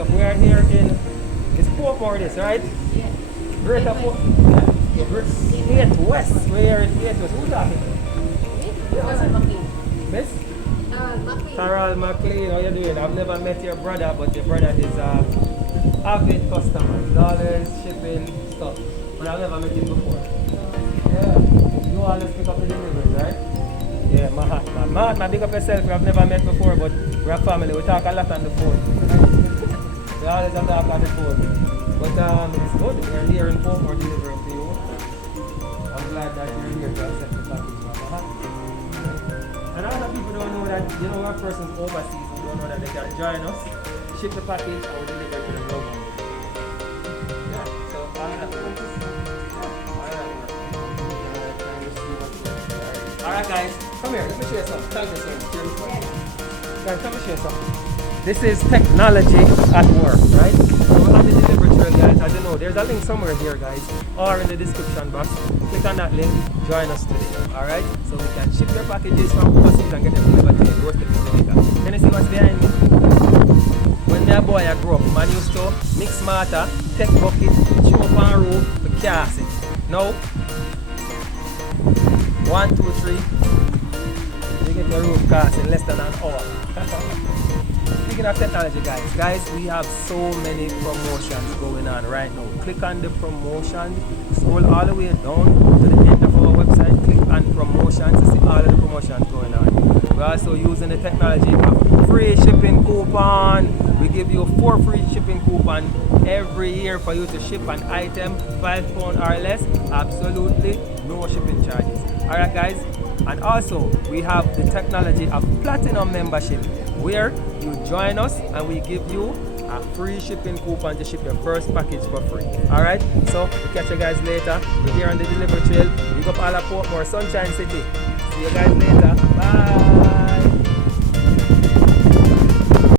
up? We are here in, it's Portmore this, right? Yeah. Greater Port, yeah. 8 West. We are in 8 West. Who's talking? Miss? Carol McLean, how you doing? I've never met your brother, but your brother is avid customer. He's always shipping stuff. But I've never met him before. Yeah. You always pick up the deliveries, right? Yeah, Mahatma. Mahatma, big up yourself. We have never met before, but we're a family. We talk a lot on the phone. We always have talk on the phone. But it's good. We're here in Portmore delivering to you. I'm glad that you're here to accept the package from Mahatma. And other people don't know that, you know, when a person's overseas, we don't know that they can join us, ship the package, and we deliver it to them locally. Yeah, so all that works. Alright guys, come here, let me show you something. Thank you so much. Guys, let me show you something. This is technology at work, right? So we'll have the delivery trail, guys. As you know, there's a link somewhere here, guys, or in the description box. Click on that link, join us today. Alright? So we can ship your packages from overseas and get them delivered to your doorstep in Jamaica. Can you see what's behind me? When me a boy I grew up, man used to mix mortar, take bucket, chew up on roof, we cast it. Now, 1, 2, 3, you get your roof cast in less than an hour. Speaking of technology, guys, we have so many promotions going on right now. Click on the promotion, scroll all the way down to the end of our website, click on promotions to see all of the promotions going on. We're also using the technology of free shipping coupon. We give you 4 free shipping coupon every year for you to ship an item £5 or less, absolutely no shipping charges. Alright guys, and also we have the technology of platinum membership, where you join us and we give you a free shipping coupon to ship your first package for free. Alright, so we'll catch you guys later. We're here on the delivery trail. Big up all of Portmore, Sunshine City. See you guys later. Bye.